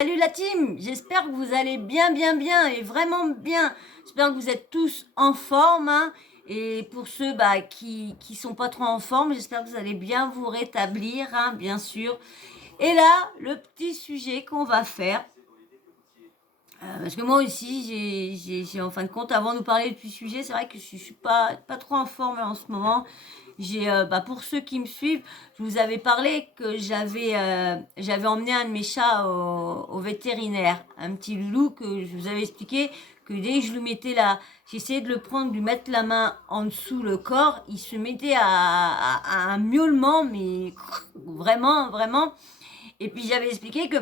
Salut la team, j'espère que vous allez bien et vraiment bien. J'espère que vous êtes tous en forme, hein. Et pour ceux qui sont pas trop en forme, j'espère que vous allez bien vous rétablir, hein, bien sûr. Et là, le petit sujet qu'on va faire, parce que moi aussi, j'ai en fin de compte, avant de nous parler du petit sujet, c'est vrai que je suis pas trop en forme en ce moment. Pour ceux qui me suivent, je vous avais parlé que j'avais emmené un de mes chats au vétérinaire, un petit loulou que je vous avais expliqué que dès que je lui mettais j'essayais de le prendre, de lui mettre la main en dessous le corps, il se mettait à un miaulement, mais vraiment. Et puis j'avais expliqué que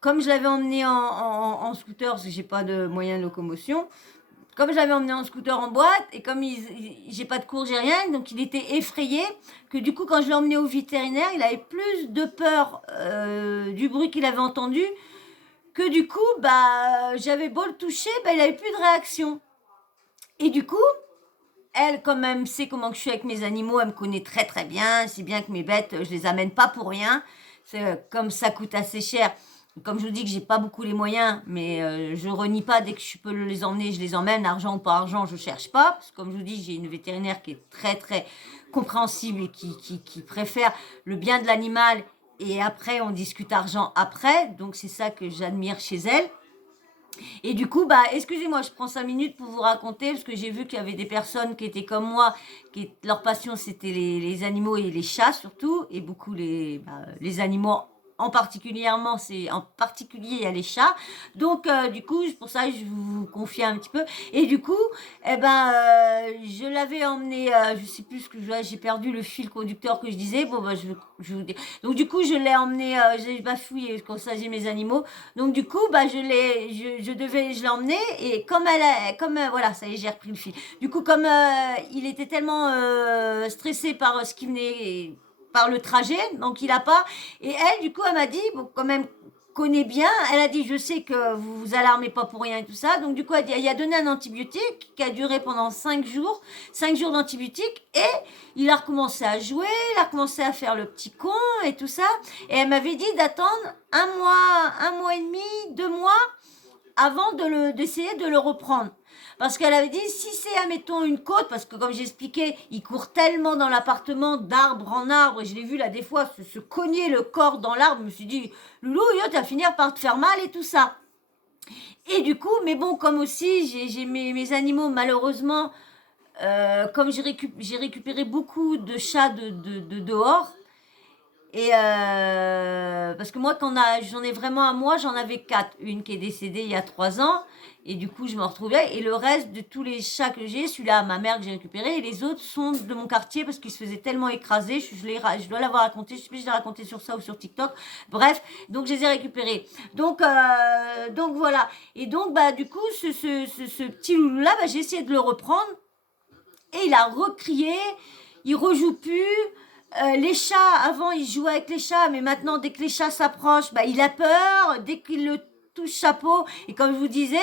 comme je l'avais emmené en scooter, parce que j'ai pas de moyen de locomotion, comme je l'avais emmené en scooter en boîte et comme j'ai pas de cours, j'ai rien, donc il était effrayé, que du coup quand je l'ai emmené au vétérinaire, il avait plus de peur du bruit qu'il avait entendu, que du coup j'avais beau le toucher, il avait plus de réaction. Et du coup, elle, quand même, sait comment que je suis avec mes animaux, elle me connaît très bien, c'est bien que mes bêtes, je les amène pas pour rien. C'est comme ça coûte assez cher. Comme je vous dis que j'ai pas beaucoup les moyens, mais je renie pas dès que je peux les emmener, je les emmène, argent ou pas argent, je cherche pas. Parce que comme je vous dis, j'ai une vétérinaire qui est très compréhensible et qui préfère le bien de l'animal et après on discute argent après. Donc c'est ça que j'admire chez elle. Et du coup, excusez-moi, je prends 5 minutes pour vous raconter, parce que j'ai vu qu'il y avait des personnes qui étaient comme moi, leur passion c'était les animaux et les chats surtout, et beaucoup les animaux en particulièrement, c'est en particulier il y a les chats. Donc du coup, c'est pour ça que je vous confie un petit peu. Et du coup, je l'avais emmené, je sais plus ce que j'ai perdu le fil conducteur que je disais. Bon je vous dis. Donc du coup, je l'ai emmené, j'ai bafouillé quand ça j'ai mes animaux. Donc du coup, je l'ai emmené et voilà, ça y est, j'ai repris le fil. Du coup, comme il était tellement stressé par ce qui venait, par le trajet, donc il a pas. Et elle, du coup, elle m'a dit, bon, quand même connaît bien, elle a dit, je sais que vous vous alarmez pas pour rien et tout ça. Donc du coup, elle a donné un antibiotique qui a duré pendant 5 jours d'antibiotique et il a recommencé à jouer, il a recommencé à faire le petit con et tout ça. Et elle m'avait dit d'attendre un mois et demi, 2 mois avant d'essayer de le reprendre. Parce qu'elle avait dit, si c'est, admettons, une côte, parce que comme j'expliquais, il court tellement dans l'appartement d'arbre en arbre, et je l'ai vu là des fois se cogner le corps dans l'arbre, je me suis dit, Loulou, tu vas finir par te faire mal et tout ça. Et du coup, mais bon, comme aussi, j'ai mes animaux, malheureusement, comme j'ai récupéré beaucoup de chats de dehors, et parce que moi, j'en ai vraiment à moi, j'en avais 4. Une qui est décédée il y a 3 ans. Et du coup, je me retrouvais. Et le reste de tous les chats que j'ai, celui-là, ma mère que j'ai récupéré. Et les autres sont de mon quartier parce qu'ils se faisaient tellement écraser. Je dois l'avoir raconté. Je sais plus si je l'ai raconté sur ça ou sur TikTok. Bref, donc je les ai récupérés. Donc voilà. Et donc, du coup, ce petit loulou-là, j'ai essayé de le reprendre. Et il a recrié. Il rejoue plus. Les chats, avant, il jouait avec les chats, mais maintenant, dès que les chats s'approchent, il a peur. Dès qu'il le touche chapeau, et comme je vous disais,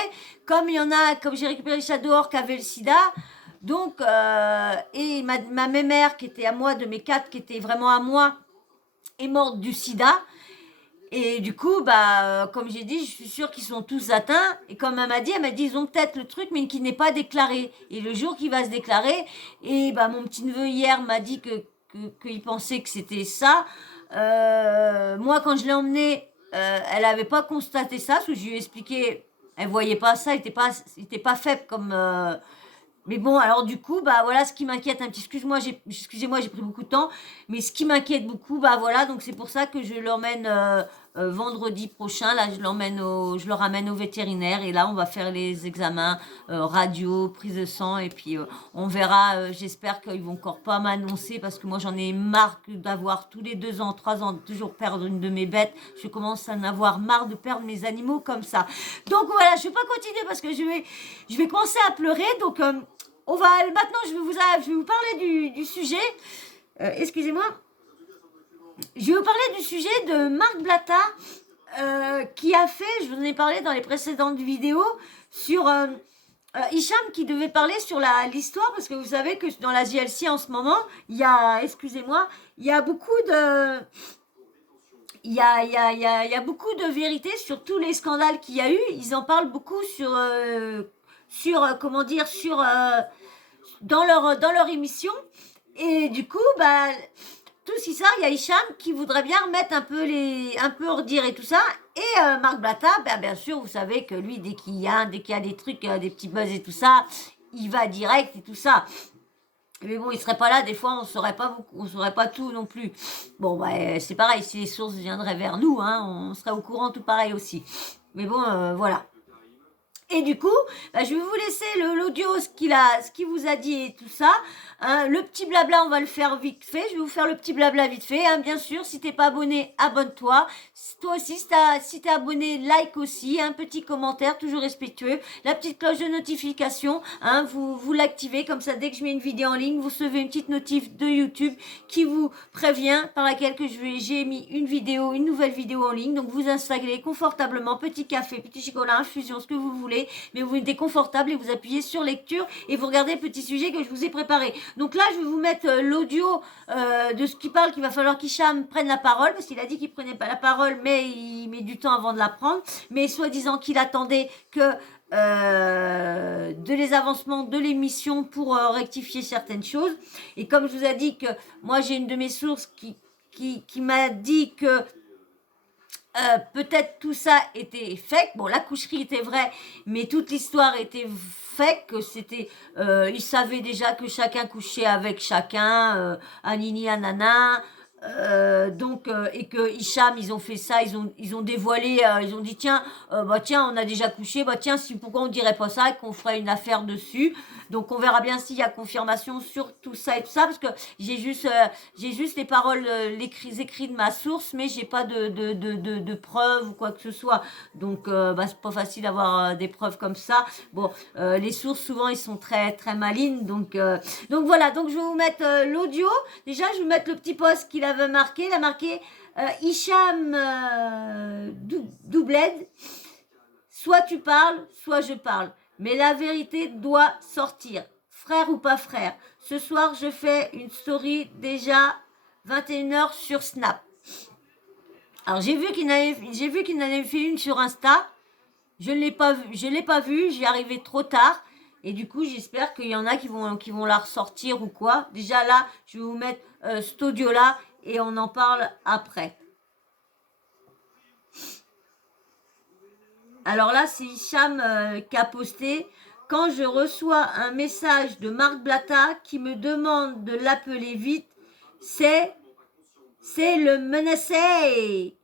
comme j'ai récupéré les chats dehors qui avaient le sida, donc, et ma mère qui était à moi, de mes 4, qui était vraiment à moi, est morte du sida. Et du coup, comme j'ai dit, je suis sûre qu'ils sont tous atteints. Et comme elle m'a dit, ils ont peut-être le truc, mais qui n'est pas déclaré. Et le jour qu'il va se déclarer, et mon petit neveu hier m'a dit qu'il pensait que c'était ça. Moi, quand je l'ai emmené, elle n'avait pas constaté ça, parce que je lui ai expliqué, elle voyait pas ça, il était pas faible comme. Mais bon, alors du coup, voilà, ce qui m'inquiète un petit, excusez-moi, j'ai pris beaucoup de temps, mais ce qui m'inquiète beaucoup, voilà, donc c'est pour ça que je l'emmène vendredi prochain. Là, je le ramène au vétérinaire et là, on va faire les examens radio, prise de sang et puis on verra. J'espère qu'ils vont encore pas m'annoncer parce que moi, j'en ai marre d'avoir tous les 2 ans, 3 ans, toujours perdre une de mes bêtes. Je commence à en avoir marre de perdre mes animaux comme ça. Donc voilà, je vais pas continuer parce que je vais commencer à pleurer. Donc maintenant, je vais vous parler du sujet. Excusez-moi. Je vais vous parler du sujet de Marc Blatta qui a fait, je vous en ai parlé dans les précédentes vidéos, sur Hicham qui devait parler sur l'histoire, parce que vous savez que dans la JLC en ce moment, il y a beaucoup il y a beaucoup de vérité sur tous les scandales qu'il y a eu. Ils en parlent beaucoup comment dire, dans leur émission. Et du coup, bah, tout ça, il y a Hicham qui voudrait bien remettre un peu redire et tout ça. Et Marc Blatta, ben, bien sûr, vous savez que lui, dès qu'il y a des trucs, des petits buzz et tout ça, il va direct et tout ça. Mais bon, il serait pas là, des fois, on saurait pas beaucoup, on saurait pas tout non plus. Bon, bah, c'est pareil, si les sources viendraient vers nous, hein, on serait au courant tout pareil aussi. Mais bon, voilà. Et du coup, bah, je vais vous laisser l'audio, ce qu'il vous a dit et tout ça. Hein, le petit blabla, on va le faire vite fait. Je vais vous faire le petit blabla vite fait. Hein, bien sûr, si t'es pas abonné, abonne-toi. Toi aussi, si t'es abonné, like aussi. Un petit commentaire, toujours respectueux. La petite cloche de notification, hein, vous l'activez. Comme ça, dès que je mets une vidéo en ligne, vous recevez une petite notif de YouTube qui vous prévient par laquelle que j'ai mis une nouvelle vidéo en ligne. Donc, vous installez confortablement, petit café, petit chocolat, infusion, ce que vous voulez. Mais vous mettez confortable et vous appuyez sur lecture et vous regardez le petit sujet que je vous ai préparé. Donc là, je vais vous mettre l'audio de ce qu'il parle, qu'il va falloir qu'Hicham prenne la parole, parce qu'il a dit qu'il prenait pas la parole, mais il met du temps avant de la prendre. Mais soi-disant qu'il attendait que de les avancements de l'émission pour rectifier certaines choses. Et comme je vous ai dit que moi, j'ai une de mes sources qui m'a dit que peut-être tout ça était fake. Bon, la coucherie était vraie, mais toute l'histoire était fake. Que c'était, ils savaient déjà que chacun couchait avec chacun, Anini, Anana. Donc et que Hicham, ils ont fait ça, ils ont dévoilé, ils ont dit tiens, on a déjà couché, tiens, pourquoi on dirait pas ça et qu'on ferait une affaire dessus. Donc on verra bien s'il y a confirmation sur tout ça et tout ça, parce que j'ai juste les paroles, les écrits de ma source, mais j'ai pas de preuves ou quoi que ce soit. Donc c'est pas facile d'avoir des preuves comme ça. Bon, les sources souvent ils sont très très malines, donc voilà. Donc je vais vous mettre l'audio. Déjà je vais vous mettre le petit post qu'il avait marqué. Il a marqué Hicham Doubled. Soit tu parles, soit je parle. Mais la vérité doit sortir. Frère ou pas frère. Ce soir, je fais une story déjà 21h sur Snap. Alors, j'ai vu qu'il en avait fait une sur Insta. Je ne l'ai pas vu. J'y arrivé trop tard. Et du coup, j'espère qu'il y en a qui vont la ressortir ou quoi. Déjà là, je vais vous mettre cet audio-là et on en parle après. Alors là, c'est Hicham qui a posté. Quand je reçois un message de Marc Blatta qui me demande de l'appeler vite, c'est le menacer.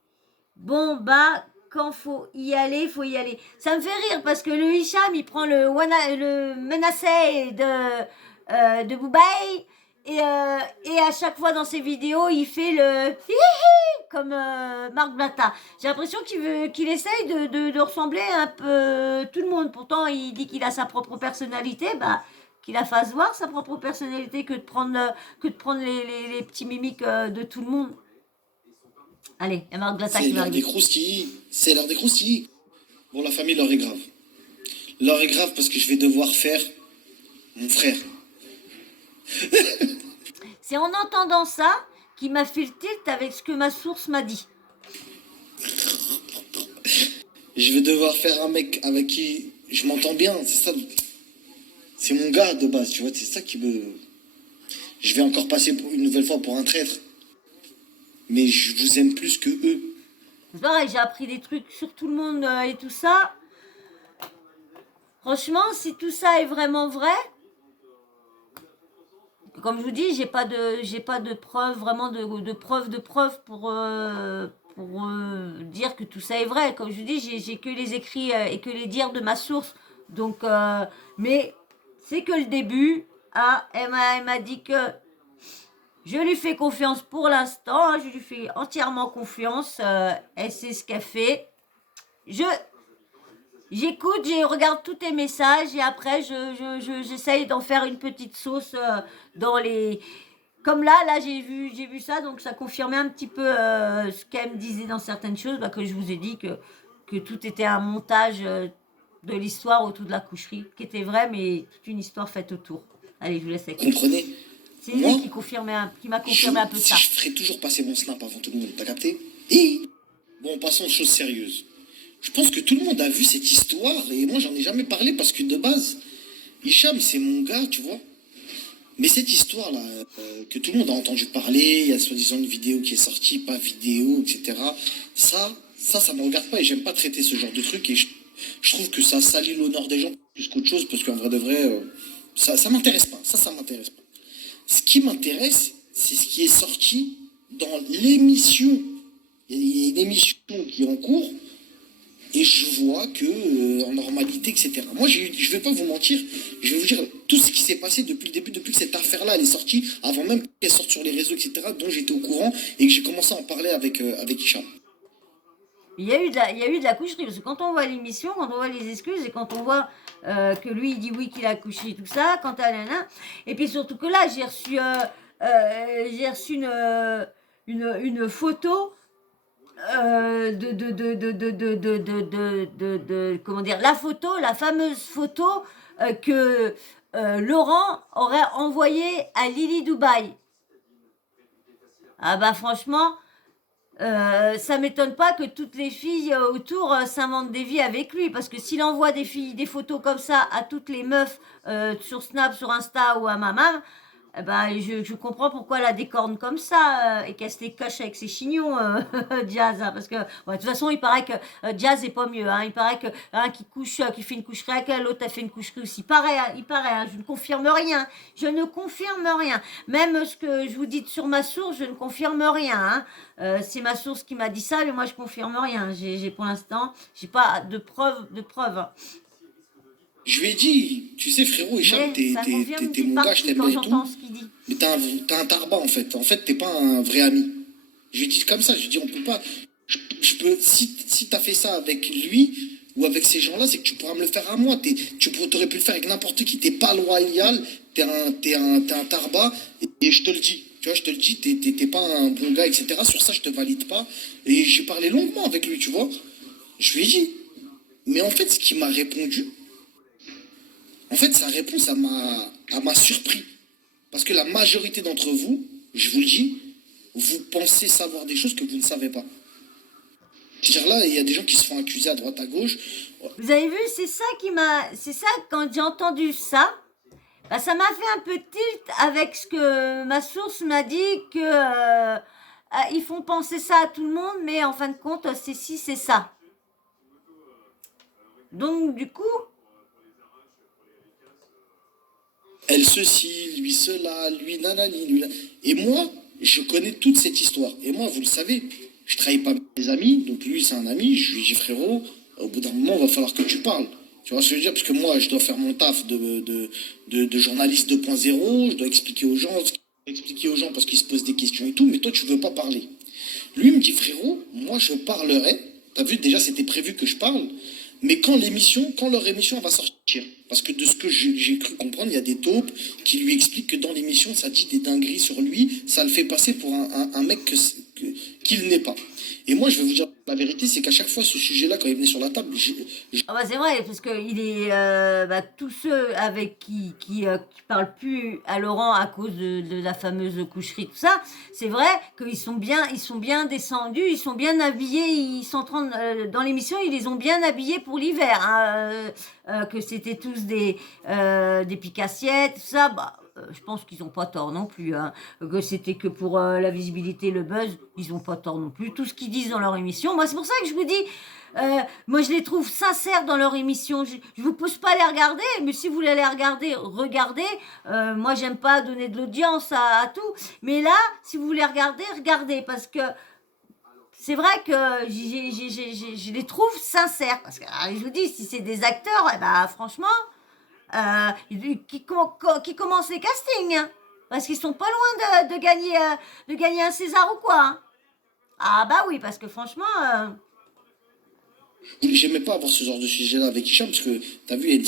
Bon, bah, quand faut y aller, faut y aller. Ça me fait rire parce que le Hicham, il prend le menacer de Boubaï. Et à chaque fois dans ses vidéos, il fait le hihi comme Marc Blatta. J'ai l'impression qu'il essaye de ressembler un peu tout le monde. Pourtant, il dit qu'il a sa propre personnalité. Bah, qu'il la fasse voir sa propre personnalité que de prendre les petits mimiques de tout le monde. Allez, il y a Marc Blatta qui va arriver. C'est l'heure des croustilles. Bon, la famille, l'heure est grave. L'heure est grave parce que je vais devoir faire mon frère. C'est en entendant ça qu'il m'a fait le tilt avec ce que ma source m'a dit. Je vais devoir faire un mec avec qui je m'entends bien, c'est ça. C'est mon gars de base, tu vois, c'est ça qui me... Je vais encore passer une nouvelle fois pour un traître. Mais je vous aime plus que eux. C'est pareil, j'ai appris des trucs sur tout le monde et tout ça. Franchement, si tout ça est vraiment vrai, comme je vous dis, j'ai pas de preuves, vraiment de preuves pour dire que tout ça est vrai. Comme je vous dis, j'ai que les écrits et que les dires de ma source. Donc, mais c'est que le début. Ah, elle m'a dit que je lui fais confiance pour l'instant. Je lui fais entièrement confiance. Elle sait ce qu'elle fait. J'écoute, je regarde tous tes messages et après j'essaye d'en faire une petite sauce dans les... Comme là j'ai vu ça, donc ça confirmait un petit peu ce qu'elle me disait dans certaines choses, que je vous ai dit que tout était un montage de l'histoire autour de la coucherie, qui était vrai, mais toute une histoire faite autour. Allez, je vous laisse avec. Comprenez? C'est lui qui m'a confirmé un peu ça. Je ferai toujours passer mon snap avant tout le monde, t'as capté? Et, bon, passons aux choses sérieuses. Je pense que tout le monde a vu cette histoire et moi j'en ai jamais parlé parce que de base, Hicham c'est mon gars, tu vois. Mais cette histoire-là, que tout le monde a entendu parler, il y a soi-disant une vidéo qui est sortie, pas vidéo, etc. Ça me regarde pas et j'aime pas traiter ce genre de truc et je trouve que ça salit l'honneur des gens plus qu'autre chose parce qu'en vrai de vrai, ça m'intéresse pas. Ça m'intéresse pas. Ce qui m'intéresse, c'est ce qui est sorti dans l'émission. Il y a une émission qui est en cours et je vois que, en normalité, etc. Moi, je vais pas vous mentir, je vais vous dire tout ce qui s'est passé depuis le début, depuis que cette affaire-là, elle est sortie, avant même qu'elle sorte sur les réseaux, etc., dont j'étais au courant et que j'ai commencé à en parler avec Hicham. Il y a eu de la coucherie, parce que quand on voit l'émission, quand on voit les excuses, et quand on voit que lui, il dit oui qu'il a couché, tout ça, quand elle et puis surtout que là, j'ai reçu une photo comment dire, la photo, la fameuse photo que Laurent aurait envoyée à Lily Dubaï. Ah bah franchement, ça m'étonne pas que toutes les filles autour s'inventent des vies avec lui, parce que s'il envoie des photos comme ça à toutes les meufs sur Snap, sur Insta ou à ma maman, eh ben, je comprends pourquoi elle a des cornes comme ça et qu'elle se les cache avec ses chignons, Jazz. Hein, parce que, ouais, de toute façon, il paraît que Jazz est pas mieux. Hein, il paraît que qui couche, qui fait une coucherie avec elle, l'autre a fait une coucherie aussi. Pareil, hein, il paraît. Hein, je ne confirme rien. Je ne confirme rien. Même ce que je vous dis sur ma source, je ne confirme rien. Hein. C'est ma source qui m'a dit ça, mais moi je confirme rien. Pour l'instant, j'ai pas de preuves. Hein. Je lui ai dit, tu sais frérot, Hicham, Mais ça me confirme une t'es petite mon gars, je partie t'aime quand bien et j'entends tout, ce qu'il dit. mais t'as un tarba en fait. En fait, t'es pas un vrai ami. Je lui ai dit comme ça, je lui ai dit, on peut pas. Je peux, si t'as fait ça avec lui ou avec ces gens-là, c'est que tu pourras me le faire à moi. T'aurais pu le faire avec n'importe qui. T'es pas loyal, t'es un tarba, et je te le dis. Tu vois, je te le dis, t'es pas un bon gars, etc. Sur ça, je te valide pas. Et j'ai parlé longuement avec lui, tu vois. Je lui ai dit. Mais en fait, ce qu'il m'a répondu, en fait, sa réponse, elle m'a surpris. Parce que la majorité d'entre vous, je vous le dis, vous pensez savoir des choses que vous ne savez pas. C'est-à-dire là, il y a des gens qui se font accuser à droite à gauche. Vous avez vu, c'est ça, quand j'ai entendu ça, bah, ça m'a fait un peu tilt avec ce que ma source m'a dit que ils font penser ça à tout le monde, mais en fin de compte, c'est ça. Donc, du coup, Elle ceci, lui cela, lui nanani, lui nanani. Et moi, je connais toute cette histoire. Et moi, vous le savez, je travaille pas avec mes amis, donc lui, c'est un ami. Je lui dis, frérot, au bout d'un moment, il va falloir que tu parles. Tu vois ce que je veux dire? Parce que moi, je dois faire mon taf de journaliste 2.0, je dois expliquer aux gens parce qu'ils se posent des questions et tout, mais toi, tu veux pas parler. Lui me dit, frérot, moi, je parlerai. T'as vu, déjà, c'était prévu que je parle. Mais quand leur émission va sortir, parce que de ce que j'ai cru comprendre, il y a des taupes qui lui expliquent que dans l'émission, ça dit des dingueries sur lui, ça le fait passer pour un mec qu'il n'est pas. Et moi, je vais vous dire la vérité, c'est qu'à chaque fois, ce sujet-là, quand il venait sur la table, ah bah c'est vrai, parce que il est, bah, tous ceux avec qui parlent plus à Laurent à cause de la fameuse coucherie, tout ça, c'est vrai qu'ils ils sont bien descendus, ils sont bien habillés, ils sont dans l'émission, ils les ont bien habillés pour l'hiver, hein, que c'était tous des pique-assiettes, tout ça, bah. Je pense qu'ils n'ont pas tort non plus. Hein. Que c'était que pour la visibilité, le buzz, ils n'ont pas tort non plus. Tout ce qu'ils disent dans leur émission, moi c'est pour ça que je vous dis, moi, je les trouve sincères dans leur émission. Je vous pousse pas à les regarder, mais si vous voulez les regarder, regardez. Moi, j'aime pas donner de l'audience à tout, mais là, si vous voulez regarder, regardez, parce que c'est vrai que je les trouve sincères. Parce que je vous dis, si c'est des acteurs, eh ben, franchement, qui commencent les castings, hein, parce qu'ils sont pas loin de gagner un César ou quoi. Hein. Ah bah oui, parce que franchement. j'aimais pas avoir ce genre de sujet-là avec Hicham, parce que, t'as vu, il y a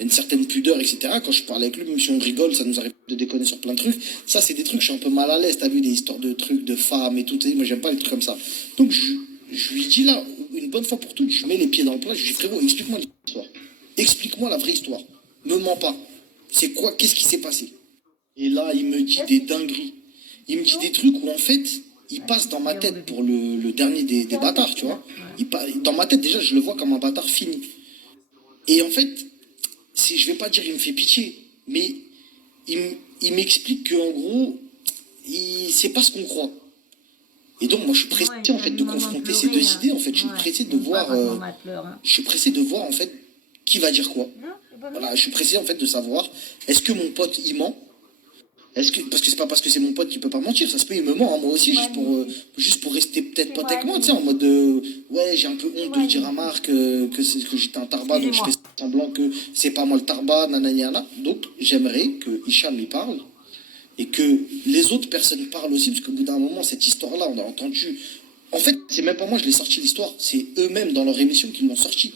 une certaine pudeur, etc. Quand je parlais avec lui, même si on rigole, ça nous arrive de déconner sur plein de trucs. Ça, c'est des trucs, je suis un peu mal à l'aise, t'as vu, des histoires de trucs, de femmes et tout, moi, j'aime pas les trucs comme ça. Donc, je lui dis là, une bonne fois pour toutes, je mets les pieds dans le plat, je lui dis, frérot, explique-moi l'histoire. Explique-moi la vraie histoire. Me mens pas. C'est quoi, qu'est-ce qui s'est passé? Et là, il me dit des dingueries. Il me dit des trucs où, en fait, il passe dans ma tête pour le dernier des bâtards, tu vois. Dans ma tête, déjà, je le vois comme un bâtard fini. Et en fait, je vais pas dire il me fait pitié, mais il m'explique qu'en gros, c'est pas ce qu'on croit. Et donc, moi, je suis pressé, en fait, de confronter ces deux idées, en fait. Je suis pressé de voir, je suis pressé de voir, en fait, qui va dire quoi. Voilà, je suis pressé, en fait, de savoir, est-ce que mon pote, il ment? Parce que c'est pas parce que c'est mon pote qu'il peut pas mentir, ça se peut, il me ment, hein, moi aussi, juste pour rester peut-être pote avec moi, tu sais, en mode, ouais, j'ai un peu honte de le dire à Marc, que j'étais un tarba, donc je fais semblant que c'est pas moi le tarba, nanana. Donc, j'aimerais que Hicham y parle, et que les autres personnes parlent aussi, parce qu'au bout d'un moment, cette histoire-là, on a entendu. En fait, c'est même pas moi, je l'ai sorti l'histoire, c'est eux-mêmes dans leur émission qui l'ont sorti.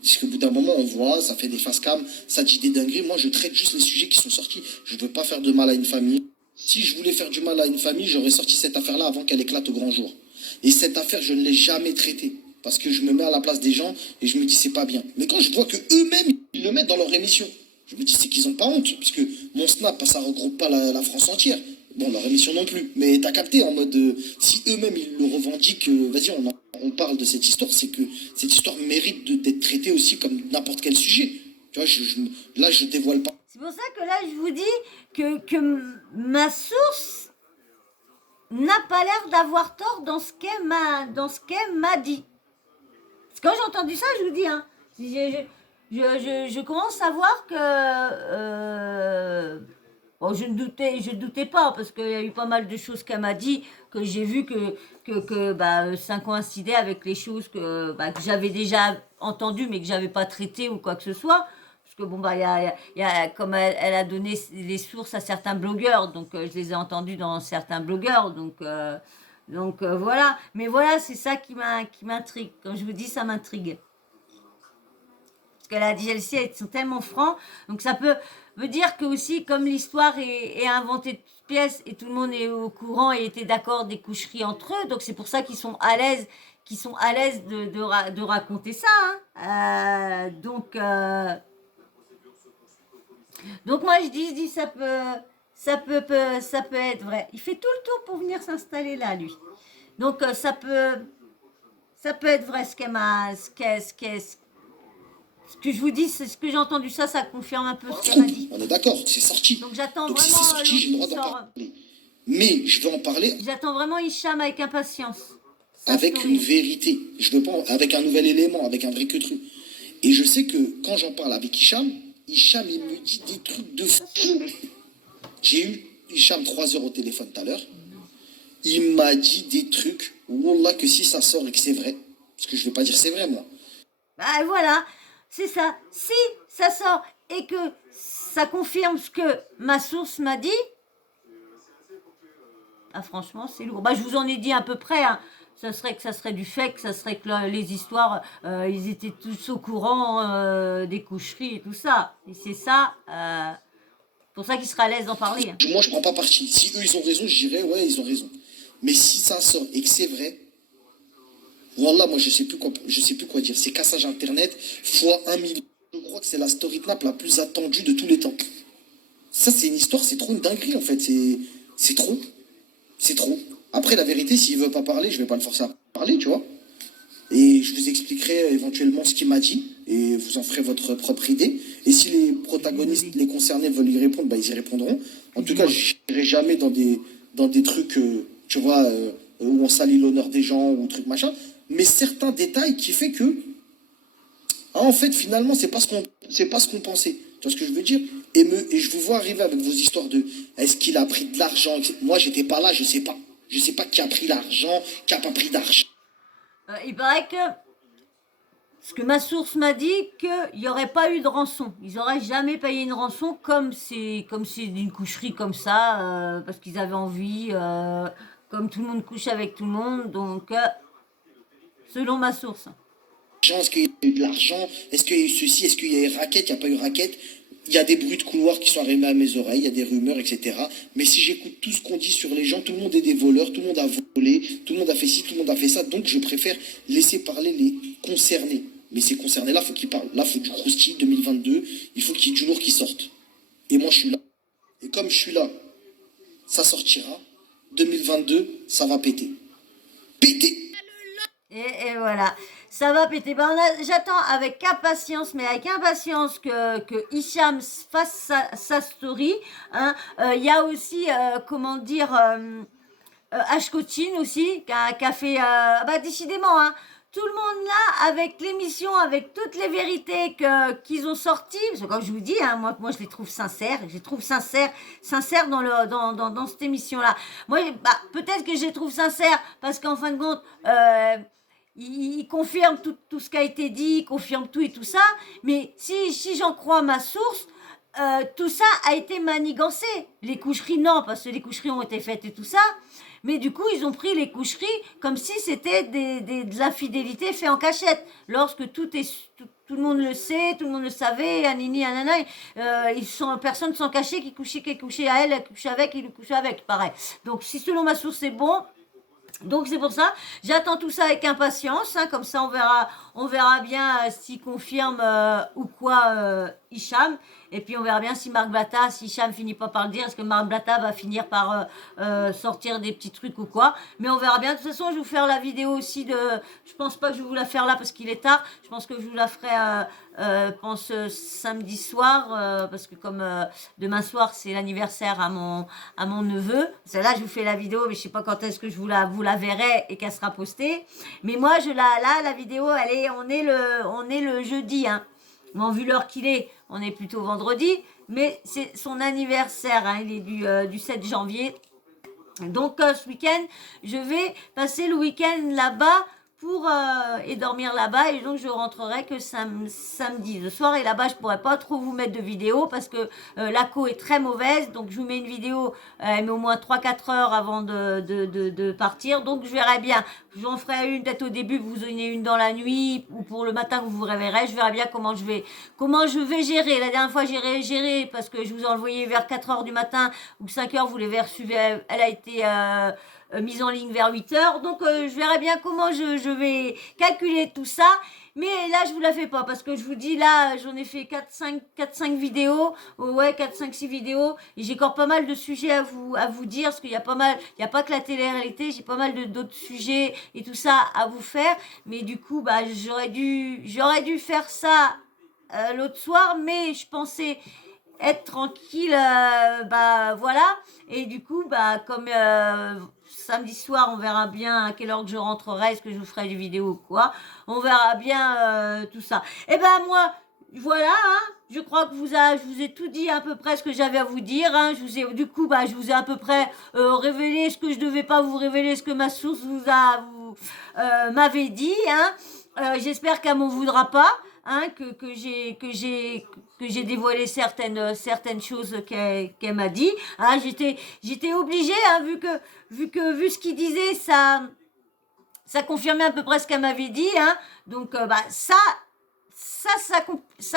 Parce qu'au bout d'un moment, on voit, ça fait des face cam, ça dit des dingueries. Moi, je traite juste les sujets qui sont sortis. Je veux pas faire de mal à une famille. Si je voulais faire du mal à une famille, j'aurais sorti cette affaire-là avant qu'elle éclate au grand jour. Et cette affaire, je ne l'ai jamais traitée. Parce que je me mets à la place des gens et je me dis, c'est pas bien. Mais quand je vois que eux-mêmes, ils le mettent dans leur émission, je me dis, c'est qu'ils ont pas honte. Parce que mon Snap, ça regroupe pas la France entière. Bon, leur émission non plus. Mais t'as capté en mode, si eux-mêmes, ils le revendiquent, vas-y, on parle de cette histoire, c'est que cette histoire mérite d'être traitée aussi comme n'importe quel sujet. Tu vois, là, je dévoile pas. C'est pour ça que là, je vous dis que ma source n'a pas l'air d'avoir tort dans ce qu'elle m'a dit. Parce que quand j'ai entendu ça, je vous dis, hein, je commence à voir que... bon, je doutais pas, parce qu'il y a eu pas mal de choses qu'elle m'a dit, que j'ai vu que ça coïncidait avec les choses que j'avais déjà entendues, mais que j'avais pas traitées ou quoi que ce soit. Parce que bon, comme elle a donné les sources à certains blogueurs, donc je les ai entendues dans certains blogueurs, donc voilà. Mais voilà, c'est ça qui m'intrigue. Comme je vous dis, ça m'intrigue. Parce que la DLC, elles sont tellement francs, donc ça veut dire que aussi, comme l'histoire est inventée de toutes pièces et tout le monde est au courant et était d'accord des coucheries entre eux, donc c'est pour ça qu'ils sont à l'aise, de raconter ça. Hein. Donc moi je dis ça peut être vrai. Il fait tout le tour pour venir s'installer là, lui. Donc ça peut être vrai ce que je vous dis, c'est ce que j'ai entendu, ça confirme un peu ce qu'elle m'a dit. On est d'accord, c'est sorti. Donc j'attends Donc vraiment. si c'est sorti, j'ai le droit d'en parler. Mais je veux en parler. J'attends vraiment Hicham avec impatience. Avec une vérité. Je veux pas avec un nouvel élément, avec un vrai que truc. Et je sais que quand j'en parle avec Hicham, il me dit des trucs de fou. J'ai eu Hicham 3 heures au téléphone tout à l'heure. Il m'a dit des trucs. Wallah, que si ça sort et que c'est vrai. Parce que je vais pas dire c'est vrai, moi. Bah voilà. C'est ça. Si ça sort et que ça confirme ce que ma source m'a dit, franchement, c'est lourd. Je vous en ai dit à peu près. Hein. Ça serait du fake, ça serait que les histoires, ils étaient tous au courant des coucheries et tout ça. Et c'est ça, pour ça qu'il sera à l'aise d'en parler. Hein. Moi, je prends pas parti. Si eux, ils ont raison, je dirais, ouais, ils ont raison. Mais si ça sort et que c'est vrai, voilà, moi je sais plus quoi dire. C'est cassage internet fois 1 million. Je crois que c'est la story snap la plus attendue de tous les temps. Ça, c'est une histoire, c'est trop une dinguerie en fait. C'est trop. C'est trop. Après, la vérité, s'il veut pas parler, je vais pas le forcer à parler, tu vois. Et je vous expliquerai éventuellement ce qu'il m'a dit. Et vous en ferez votre propre idée. Et si les protagonistes, les concernés veulent y répondre, ils y répondront. En tout cas, je n'irai jamais dans des trucs, tu vois, où on salit l'honneur des gens ou trucs machin. Mais certains détails qui fait que, en fait, finalement, c'est pas ce qu'on pensait. Tu vois ce que je veux dire? Et je vous vois arriver avec vos histoires de est-ce qu'il a pris de l'argent? Moi, j'étais pas là, je sais pas. Je sais pas qui a pris l'argent, qui a pas pris d'argent. Il paraît que ce que ma source m'a dit, qu'il n'y aurait pas eu de rançon. Ils n'auraient jamais payé une rançon comme c'est d'une coucherie comme ça, parce qu'ils avaient envie, comme tout le monde couche avec tout le monde. Donc, selon ma source. Est-ce qu'il y a eu de l'argent? Est-ce qu'il y a eu ceci? Est-ce qu'il y a eu raquette? Il n'y a pas eu raquette? Il y a des bruits de couloir qui sont arrivés à mes oreilles, il y a des rumeurs, etc. Mais si j'écoute tout ce qu'on dit sur les gens, tout le monde est des voleurs, tout le monde a volé, tout le monde a fait ci, tout le monde a fait ça. Donc je préfère laisser parler les concernés. Mais ces concernés-là, il faut qu'ils parlent. Là, il faut du croustille 2022. Il faut qu'il y ait du lourd qui sorte. Et moi, je suis là. Et comme je suis là, ça sortira. 2022, ça va péter. Péter. Et voilà, ça va péter. Ben, j'attends avec impatience, mais avec impatience que Hicham fasse sa story. Hein. Il y a aussi, comment dire, Ashkochin aussi, qui a fait, bah décidément, hein, tout le monde là, avec l'émission, avec toutes les vérités qu'ils ont sorties, parce que comme je vous dis, hein, moi je les trouve sincères, sincères dans cette émission-là. Moi, bah, peut-être que je les trouve sincères, parce qu'en fin de compte, il confirme tout ce qui a été dit, il confirme tout et tout ça, mais si j'en crois ma source, tout ça a été manigancé. Les coucheries, non, parce que les coucheries ont été faites et tout ça. Mais du coup, ils ont pris les coucheries comme si c'était de l'infidélité fait en cachette. Lorsque tout le monde le sait, tout le monde le savait, anini, anana, personne ne s'en cachait qui couchait à elle, qui couchait avec, qui le couchait avec, pareil. Donc, si selon ma source c'est bon, donc c'est pour ça, j'attends tout ça avec impatience, hein, comme ça on verra bien s'il confirme ou quoi Hicham, et puis on verra bien si Marc Blatta, si Hicham finit pas par le dire, est-ce que Marc Blatta va finir par sortir des petits trucs ou quoi, mais on verra bien. De toute façon, je vais vous faire la vidéo aussi je pense pas que je vais vous la faire là parce qu'il est tard, je pense que je vous la ferai pense samedi soir, parce que comme demain soir c'est l'anniversaire à mon neveu, c'est là je vous fais la vidéo, mais je sais pas quand est-ce que vous la verrez et qu'elle sera postée, mais moi la vidéo on est le jeudi, hein. Bon, vu l'heure qu'il est, on est plutôt vendredi, mais c'est son anniversaire, hein, il est du 7 janvier. Donc ce week-end, je vais passer le week-end là-bas et dormir là-bas, et donc je rentrerai que samedi le soir, et là-bas je pourrais pas trop vous mettre de vidéo parce que la co est très mauvaise, donc je vous mets une vidéo, elle met au moins 3-4 heures avant de partir, donc je verrai bien, j'en ferai une peut-être au début, vous en ayez une dans la nuit ou pour le matin que vous vous réveillerez, je verrai bien comment je vais gérer. La dernière fois j'ai géré parce que je vous ai envoyé vers 4 heures du matin ou 5 heures, vous l'avez reçue, elle a été mise en ligne vers 8 heures. Donc, je verrai bien comment je vais calculer tout ça. Mais là, je vous la fais pas parce que je vous dis, là, j'en ai fait 4-5 vidéos. Ouais, 4-5-6 vidéos. Et j'ai encore pas mal de sujets à vous dire parce qu'il y a il y a pas que la télé-réalité. J'ai pas mal d'autres sujets et tout ça à vous faire. Mais du coup, bah, j'aurais dû faire ça l'autre soir. Mais je pensais être tranquille, bah voilà, et du coup bah comme samedi soir on verra bien à quelle heure que je rentrerai, est-ce que je vous ferai des vidéos ou quoi, on verra bien tout ça. Et ben moi voilà, hein, je crois que je vous ai tout dit à peu près ce que j'avais à vous dire, hein. Du coup bah je vous ai à peu près révélé ce que je devais pas vous révéler, ce que ma source m'avait dit, hein. J'espère qu'elle m'en voudra pas, hein, que j'ai dévoilé certaines choses qu'elle m'a dit. Hein, j'étais obligée, hein, vu ce qu'il disait, ça confirmait à peu près ce qu'elle m'avait dit, hein. Donc bah ça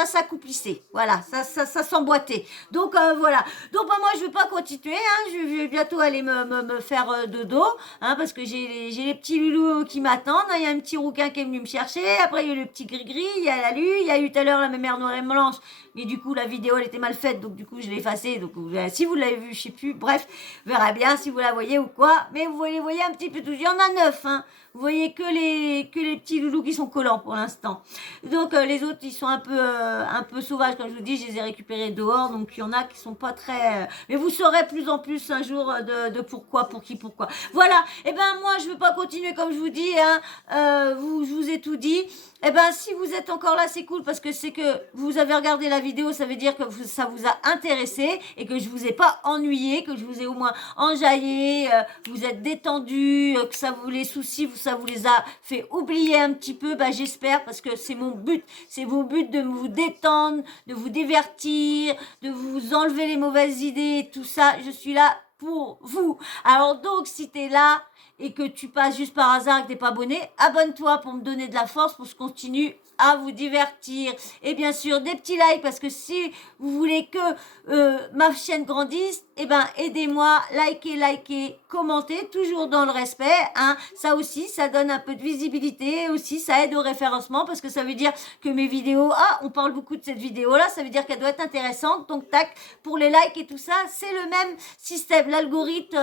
s'accomplissait, voilà, ça s'emboîtait. Donc voilà. Donc bah, moi je vais pas continuer, hein, je vais bientôt aller me faire dodo, hein, parce que j'ai les petits loulous qui m'attendent, hein. Il y a un petit rouquin qui est venu me chercher, après il y a le petit gris-gris, il y a la lue, il y a eu tout à l'heure la mémère noire et blanche, mais du coup la vidéo elle était mal faite, donc du coup je l'ai effacée, donc si vous l'avez vue, je sais plus, bref, verra bien si vous la voyez ou quoi, mais vous les voyez un petit peu tous, il y en a 9, hein. Vous voyez que les petits loulous qui sont collants pour l'instant. Donc les autres ils sont un peu sauvages, comme je vous dis, je les ai récupérés dehors, donc il y en a qui sont pas très. Mais vous saurez plus en plus un jour de pourquoi, pour qui, pourquoi. Voilà. Et ben moi je veux pas continuer comme je vous dis, hein. Je vous ai tout dit. Eh ben, si vous êtes encore là, c'est cool parce que c'est que vous avez regardé la vidéo, ça veut dire que ça vous a intéressé et que je vous ai pas ennuyé, que je vous ai au moins enjaillé, vous êtes détendu, que ça vous les soucis, ça vous les a fait oublier un petit peu. Bah, j'espère parce que c'est mon but, c'est vos buts de vous détendre, de vous divertir, de vous enlever les mauvaises idées, tout ça. Je suis là pour vous. Alors donc, si t'es là et que tu passes juste par hasard et que t'es pas abonné, abonne-toi pour me donner de la force pour que je continue à vous divertir. Et bien sûr, des petits likes, parce que si vous voulez que ma chaîne grandisse, eh ben, aidez-moi, likez, commentez, toujours dans le respect, hein. Ça aussi, ça donne un peu de visibilité, aussi, ça aide au référencement, parce que ça veut dire que mes vidéos, on parle beaucoup de cette vidéo-là, ça veut dire qu'elle doit être intéressante, donc tac, pour les likes et tout ça, c'est le même système. L'algorithme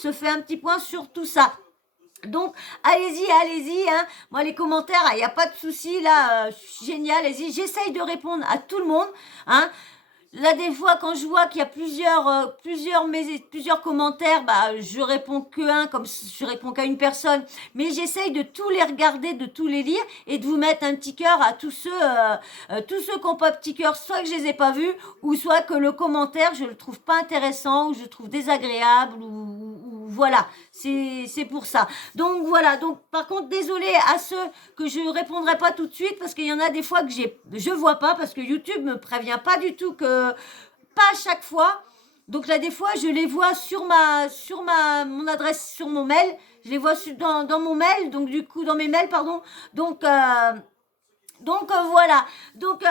se fait un petit point sur tout ça. Donc, allez-y, hein. Moi, les commentaires, il n'y a pas de souci, là, génial, allez-y. J'essaye de répondre à tout le monde, hein. Là, des fois, quand je vois qu'il y a plusieurs commentaires, bah, je réponds que un, comme je réponds qu'à une personne. Mais j'essaye de tous les regarder, de tous les lire et de vous mettre un petit cœur à tous ceux qui n'ont pas de petit cœur, soit que je les ai pas vus, ou soit que le commentaire, je le trouve pas intéressant, ou je le trouve désagréable, ou voilà. C'est pour ça. Donc, voilà. Donc, par contre, désolé à ceux que je répondrai pas tout de suite, parce qu'il y en a des fois que je vois pas, parce que YouTube me prévient pas du tout pas à chaque fois. Donc là, des fois, je les vois sur mon adresse, sur mon mail. Je les vois dans mon mail, donc du coup, dans mes mails, pardon. Donc voilà, donc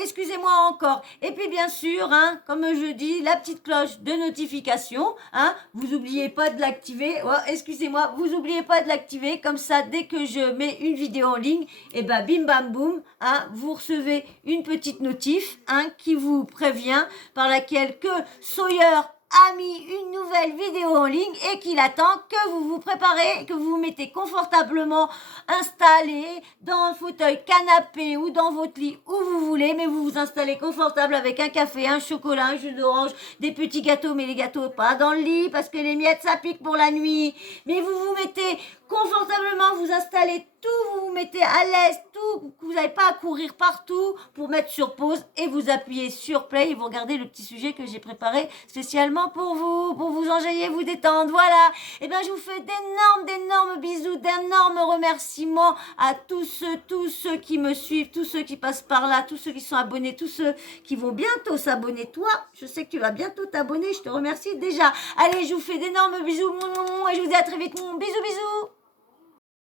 excusez-moi encore. Et puis bien sûr, hein, comme je dis, la petite cloche de notification, hein, vous oubliez pas de l'activer. Oh, excusez-moi, vous oubliez pas de l'activer, comme ça, dès que je mets une vidéo en ligne, et ben bim bam boum, hein, vous recevez une petite notif, hein, qui vous prévient, par laquelle que Sawyer a mis une nouvelle vidéo en ligne et qu'il attend que vous vous préparez, que vous vous mettez confortablement installé dans un fauteuil canapé ou dans votre lit où vous voulez, mais vous vous installez confortable avec un café, un chocolat, un jus d'orange, des petits gâteaux, mais les gâteaux pas dans le lit parce que les miettes ça pique pour la nuit, mais vous vous mettez confortablement, vous installez tout, vous vous mettez à l'aise, tout, vous n'avez pas à courir partout pour mettre sur pause et vous appuyez sur play et vous regardez le petit sujet que j'ai préparé spécialement pour vous enjailler, vous détendre, voilà. Et bien je vous fais d'énormes bisous, d'énormes remerciements à tous ceux qui me suivent, tous ceux qui passent par là, tous ceux qui sont abonnés, tous ceux qui vont bientôt s'abonner. Toi, je sais que tu vas bientôt t'abonner, je te remercie déjà. Allez, je vous fais d'énormes bisous et je vous dis à très vite. Bisous.